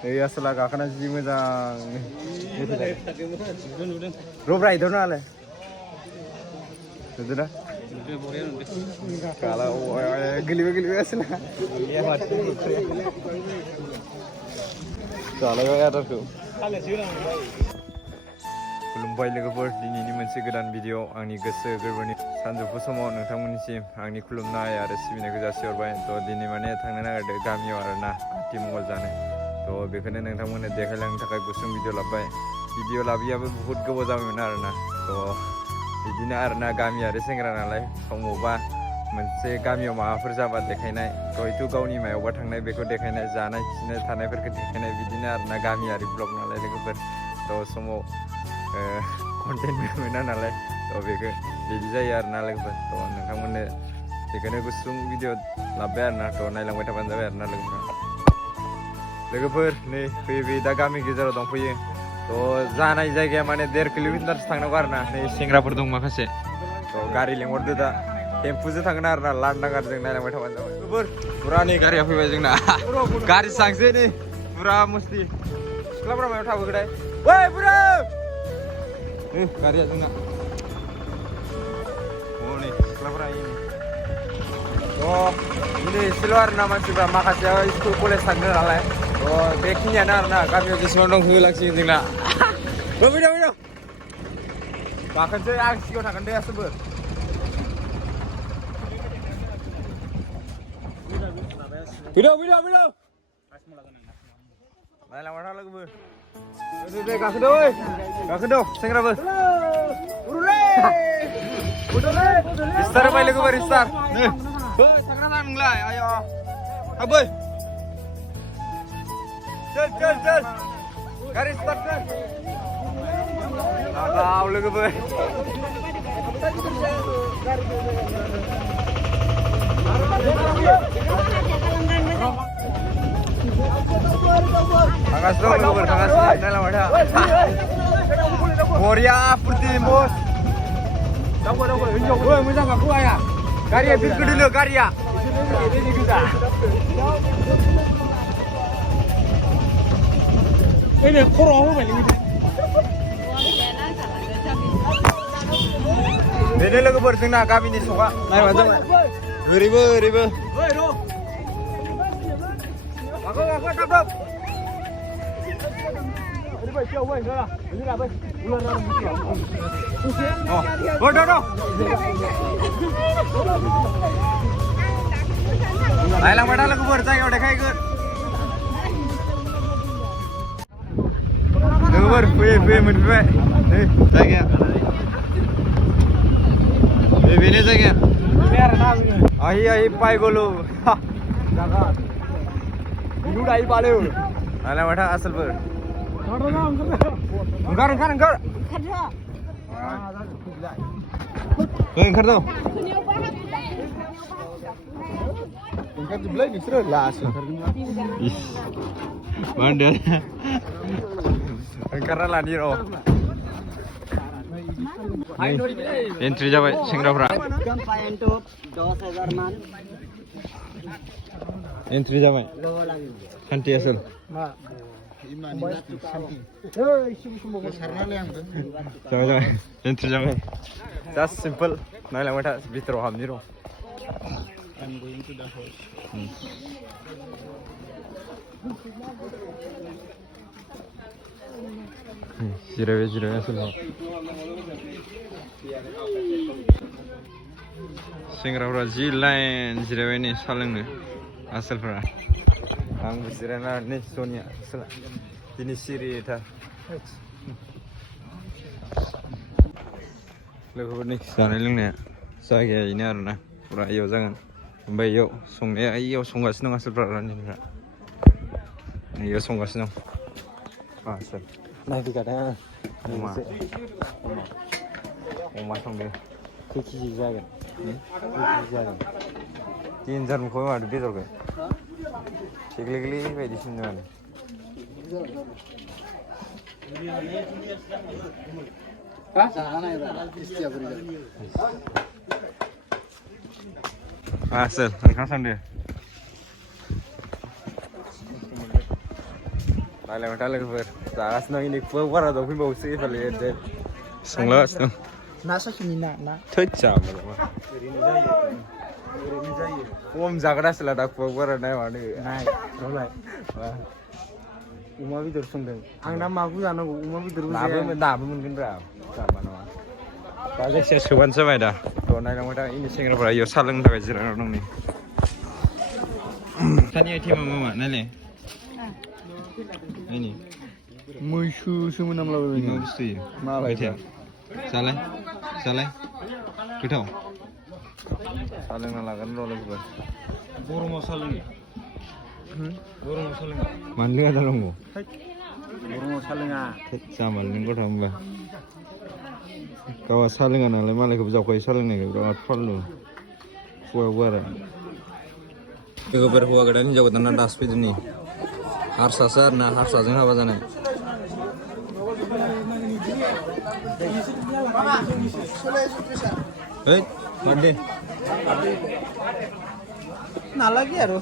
Iya selaka karena sih macam Robra itu nale. Sudah. Kalau geli asal. Iya mati. Kalau ya ada tuh. खुलुमबाय लोगोफोर दिनैनि मोनसे गोदान video आंनि गोसो गोरबोनि सानजौफु समाव नोंथांमोननिसिम आंनि खुलुमनाय आरो सिबिनायखौ जासिहरबाय थ' दिनै माने थांनो नागिरदों गामियाव आरोना आथिमंगल जानो थ' बेखौनो नोंथांमोननो देखायलांनो थाखाय गुसुं भिडिअ लाबाय भिडिअ लाबोयाबो बहुत गोबाव जाबायमोन आरोना थ' बिदिनो आरोना गामियारि सेंग्रा नालाय समावबा मोनसे गामियाव माबाफोर जाबा देखायनाय हयथ' गावनि मायावबा थांनाय बेखौ देखायनाय जानाय खिनाय थानायफोरखौ देखायनाय बिदिनो आरोना गामियारि ब्लग नालाय लोगोफोर थ' समाव कन्टेन्ट मोना नालाय थ' बेखौ बिदि जायो आरोना लोगोफोर थ' नोंथांमोननो बेखौनो गुसुं भिडिअ लाबाय आरोना थ' नायलांबाय थाबानो जाबाय आरोना लोगोफोर नै फैयै दा गामि गेजेराव दंफैयो थ' जानाय जायगाया माने 1.5 किल'मिटारसो थांनांगौ आरोना नै सेंग्राफोर दं माखासे थ' गारि लेंहरदो दा टेम्पुजों थांगोन आरोना लांदां गारिजों नायलांबाय थाबानो जाबाय लोगोफोर फुरा नै गारिया फैबाय जोंना गारि सांसै नै फुरा मस्ति सिख्लाफोरा मायाव थाबोगोनथाय ओइ बुरा गारिया जोंना नै सिख्लाफोरा ini एसेल' आरोना मानसिफ्रा माखासेया स्कुल कलेज थांनो नालाय थ' बेखिनियानो आरोना गामियाव जेसेबां दं होलांसिगोन जोंना फैदो गाखोनोसै आं सिगाङाव थांगोन दे गासैबो फैदो नायलांबाय था लोगोफोर दे गाखोदो ओइ गाखोदो सेंग्राबो स्टार होबाय लोगोफोर स्टार थांना ना नोंलाय आय' हाबै चल गारि स्टार्ट कर लाव लोगोफोर थांगासिनो दं लोगोफोर थांगासिनो नायलांबाय था बरिया फुरथि बस दावबाय मोजां गाखो आया गारिया बिरखो दोलो गारिया ini bisa ini korong apa ini ini लोगोफोर जोंना गामिनि सखा नायबानो जाबाय ओरैबो गाखो थाब नायलांबाय था लोगोफोर जायगायाव देखायगोन लोगोफोर फैयै मोनफैबाय नै जायगाया बेनो जायगाया आहि पाइगलु नायलांबाय था आसोलफोर ओंखार जोबलाय नोंसोरो लास ओंखारदों ओंखारना लानि र' एन्ट्रि जाबाय सेंग्राफ्रा एन्ट्रि जाबाय सान्थि आसोल जाबाय एन्ट्रि जाबाय जास्ट सिम्पोल नायलांबाय था भितराव हाबनि र' I'm going to the house. जिरायबाय आसोलाव सेंग्राफ्रा जि लाइन जिरायबाय नै साहा लोंनो आसोलफ्रा आंबो जिरायना नै सनिया आसोला दिनै सिरिथार लोगोफोरनि जानाय लोंनाया जायगाया बेनो आरोना फुरा इयाव जागोन ओमफ्राय इयाव संनाया इयाव संगासिनो दं आसोलफ्रा रानिफ्रा इयाव संगासिनो दं आसोल नायफैखादों अमा संदों खै केजि जागोन देन्जार नुखाबाय माथो बेदरखौ थेग्लेग्ले बायदिसिनो माने आसोल ओंखाम संदो रायलायबाय था लोगोफोर जागासिनो दं इनिखौबो बारा दं फैबावोसो इफाले एरदो संलागासिनो दं ना साखिनि ना थैजा ओरैनो जायो खम जाग्रासोला दा खुवाबो बारा नायमानो नाय रलाय अमा बेदर संदों आं दा माखौ जानांगौ अमा बेदरबो नाबो मोनगोन रा जाबा नङा दा जायखिजाया सोबानो जाबाय दा थ' नायलांबाय दा इनि सेंग्राफोरा इयाव साहा लोंनो थाखाय जिरायना दं नै सानि आइटेमा मा नायलाय नायनि मैसोसो मोनामलाबाय मा बुस्थु इयो मालाय थाया जालाय गोथाव साहा लोंना लागोन र' लोगोफोर गरमाव साहा लोङो मानो लोङा जानांगौ गरमाव साहा लोङा जामाल नों गथ' होनबा गावहा साहा लोङा नालाय मालायखौबो जावखायो साहा लोंनायखौ बिराद फालु खुवाबो आरो लोगोफोर हौवा गोदान हिन्जाव गोदाना दासो फैदों नै हारसासो आरो ना हारसाजों हाबा जानाय ओइ मादे नालागे आरो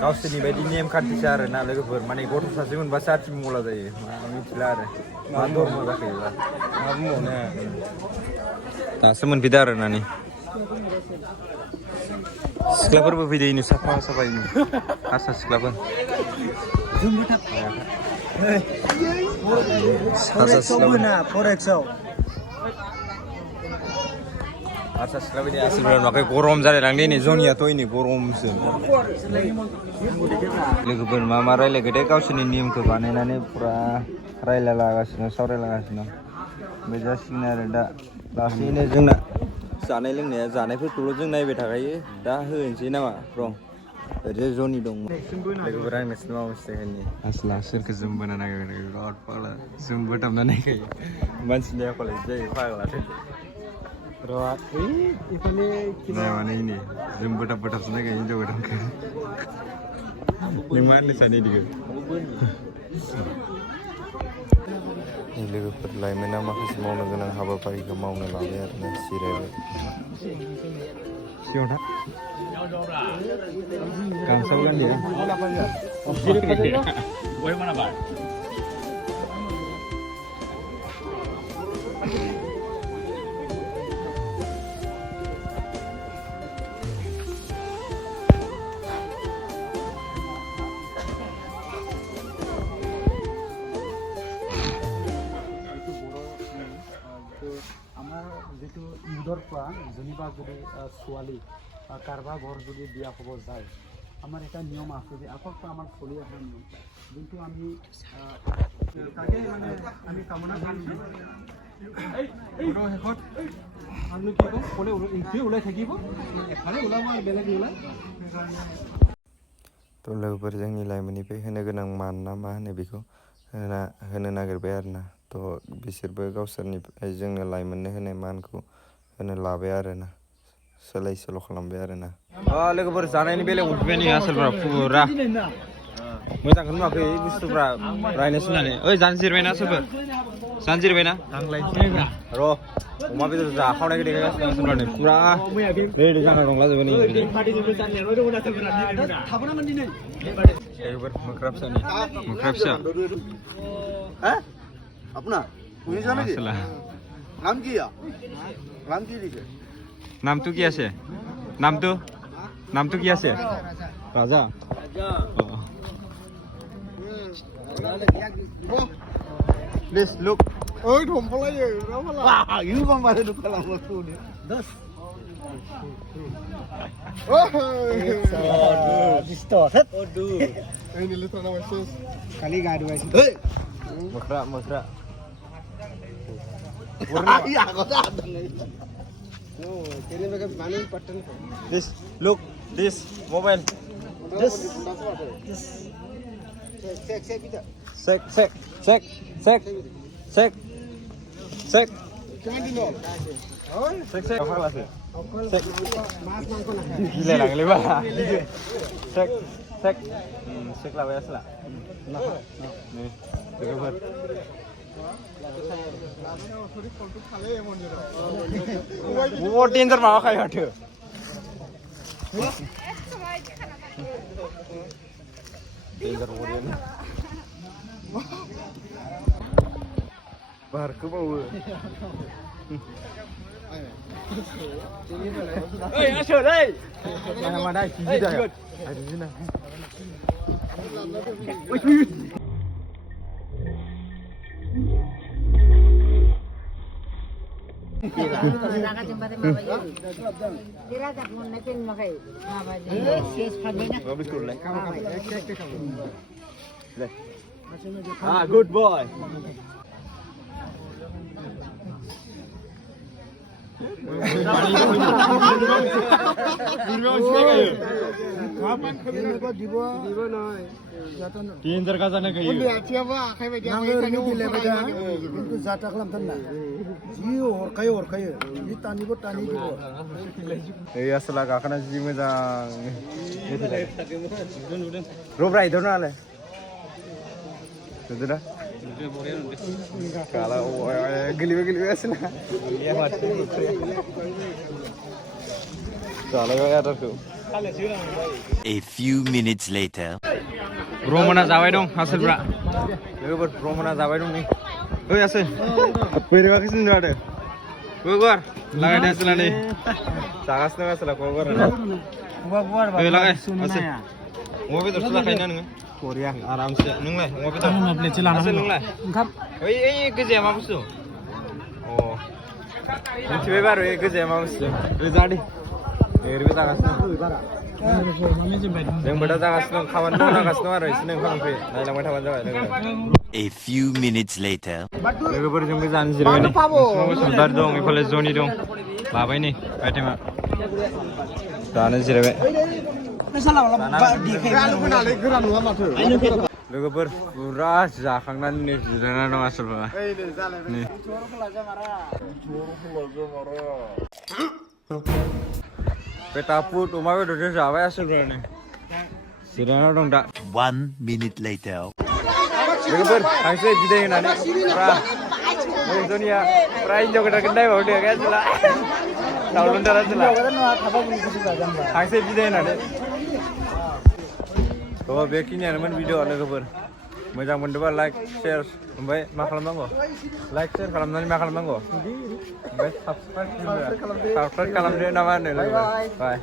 गावसोरनि बायदि नेम खान्थिसो आरो ना लोगोफोर माने गथ' सासे मोनबासो आथिमंगला जायो मिथिला आरो मा धर्म जाखोयोबा मा बुंबावनो दासो मोनफैदों आरो नानि सिख्लाफोरबो फैदो इनो साफा इनो हारसा सिख्लाफोर हारसा सिख्लाफोर हारसा सिख्ला बायदि आसोलफोरा नुवाखै गरम जालाय लांदों नै जनियाथ' इनै गरमसो लोगोफोर मा रायलायखो गावसोरनि नियमखौ बानायनानै फुरा रायलायलागासिनो सावरायलागासिनो बे जासिगोन आरो दा लासैनो जोंना जानाय लोंनाया जानायफोरखौल' जों नायबाय थाखायो दा होनोसै नामा रं ओरैनो जनि दं लोगोफोर आं नोंसोरनो माबा मोनसे देखायनि आसला सोरखौ जोंबोनो नागिरो बिराद फाग्ला जोंबो दामना नायखायो मानसिनि आखलाय जायो फाग्लाथो माने ini जों बोथाबसो नायखायो हिन्जाव गोदानखौ नों मा होननो सानो इदिखौ लोगोफोर लाइमोना माखासे मावनो गोनां हाबाफारिखौ मावनो लाबाय आरोना जिरायबाय सिगाङाव था गामसाबो गानदिया जितु मुदरफ्रा जेनेबा जुदि ছোৱালী কাৰোবাৰ ঘৰ যদি বিয়া হ'ব যায় আমাৰ এটা নিয়ম আছে যে আগৰপৰা আমাৰ চলি অহা নিয়ম যোনটো আমি তাকে মানে আমি কামনা কৰিছোঁ শেষত আমি কি কওঁ ক'লে ইটোৱে ওলাই থাকিব এফালে ওলাব আৰু বেলেগে ওলাই थ' लोगोफोर जोंनि लाइमोननिफ्राय होनो गोनां मान ना मा होनो बेखौ होनो नागिरबाय आरोना थ' बिसोरबो गावसोरनिफ्राय जोंनो लाइमोननो होनाय मानखौ होनो लाबाय आरोना सोलाय सोल' खालामबाय आरोना लोगोफोर जानायनि बेलायाव मोनफैबाय नै आसोलफोरा फुरा मोजांखौनो नुवाखै बुस्थुफ्रा रायनोसो होननानै ओइ जानजिरबायना सोरबो जानजिरबायना र' अमा बेदर जाखावनायखौ देखायगासिनो आसोलफ्रानो फुरा रेडि जाना दंलाजोबो नै लोगोफोर मोख्रा फिसानि मोख्रा फिसा আপোনাৰ শুনিছা নেকি নাম কি নাম কি দিছে নামটো কি আছে নামটো কি আছে ৰাজা প্লিজ লুক ঐ ধমফলাই you বাম্বাৰে দুখলাম বস্তুনি 10 kali gak dua sih. Mesra. Iya, kok ada nih. Oh, kini mereka mainin pattern. This look, this mobile. This. Sek. Jangan di nol. Oh, sek. Apa kelas ya? Sek. Mas mangkon lah. Gila lah, gila. Sek. Sek lah biasa lah. Nah. Nih, coba. वो danger मावा खायो माथो Danger warrior. Bahar ke bawah. Hey, asal hey. Mana sini dah. Ada sini. Ah, good boy. Danger ka sana kayo. Eh asal kakak nasi macam. Rob rider na le. Sudah. Kalau geli asal. Iya mati. Kalau ya tu. A few minutes later. Bromana zawai dong hasil bra. Lepas Bromana zawai dong nih. Oh ya sih. Beri waktu sini ada. Keluar. Lagai dah sila nih. Sangat setengah sila keluar. Keluar. Lagai. Asal. Mau betul sila kainan nggak? Korea. Aram sih. Nung lah. Mau betul. Asal nung lah. Kerja apa tu? Oh. Nanti baru kerja apa tu? Rezadi. Lebih sangat setengah. Yang beda sangat senang kawan tu nak senang orang senang kawan tu. Naik lama kawan tu. A few minutes later. Lagu berjumpa jangan sih ni. Semua sebentar dong, kalau zoni dong. Laba ini, berarti mak. Jangan sih rebe. Lagu berpura jangan ni jangan dong asal bah. Ni. Petaput, umar itu dah jawab asal ni. Sirana dong tak. 1 minute later. Lepas hasil jadi nani, pra, Indonesia, pra Indo kita kendai bawa dia kan cila, tahun lalu cila. Hasil jadi nani. Kalau begini mana video ada kabar, macam mana like, share, sampai makalam manggo, like share kalam nani makalam manggo, sampai subscribe kalau dia nama ni, bye.